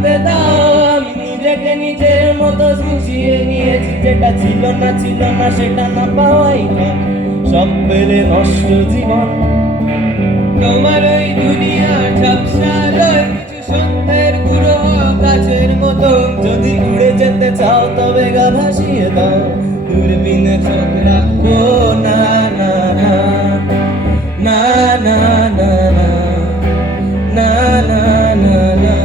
থাকতে দাও। আমি নিজেকে নিজের মতো বুঝিয়ে নিয়েছি, যেটা ছিল না সেটা না পাওয়াই থাক, সব পেলে নষ্ট জীবন। তোমার ওই দুনিয়ার ঝাপসালয় কিছু সন্ধ্যের গুঁড়ো গাছের মতো, যদি উড়ে যেতে চাও তবে গা ভাসিয়ে দাও, দূরবীনে চোখ রাখবো না না না না না না না না না না।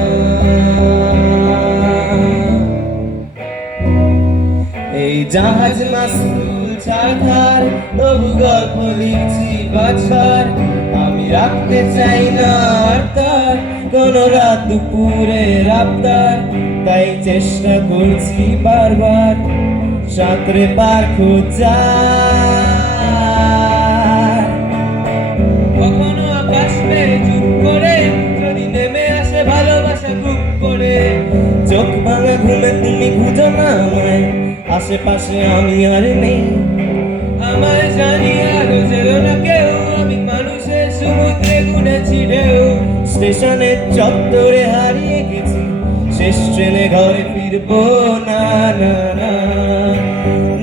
এই জাহাজ মাসুল চাকার, তবু গল্প লিখছি বাছার। আমি রাখতে চাই না আর তার কোন রাত দুপুরের আবদার, তাই চেষ্টা করছি বারবার সাঁতরে পার খোঁজা। কখনো আকাশ পেয়ে চুপ করে যদি নেমে আসে ভালোবাসা খুব করে, চোখ ভাঙা ঘুমে তুমি খুঁজো না আমায়, আশেপাশে আমি আর নেই। আমায় জানিয়ে আরো ছিল না কেউ, আমি মানুষের সমুদ্রে গুনেছি ঢেউ। স্টেশনের চত্বরে হারিয়ে গেছি, শেষ ট্রেনে ঘরে ফিরবো না না না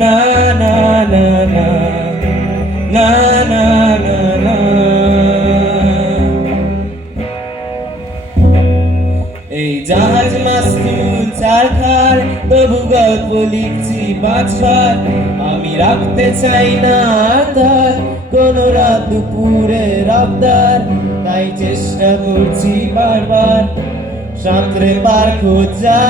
না না না না না না না না। এই জাহাজ মাস্তুল চারখার, তবু গল্প লিখছি বাছার। আমি রাখতে চাই না তার কোন রাত দুপুরের আবদার, তাই চেষ্টা করছি বারবার সাঁতরে পার খোঁজা।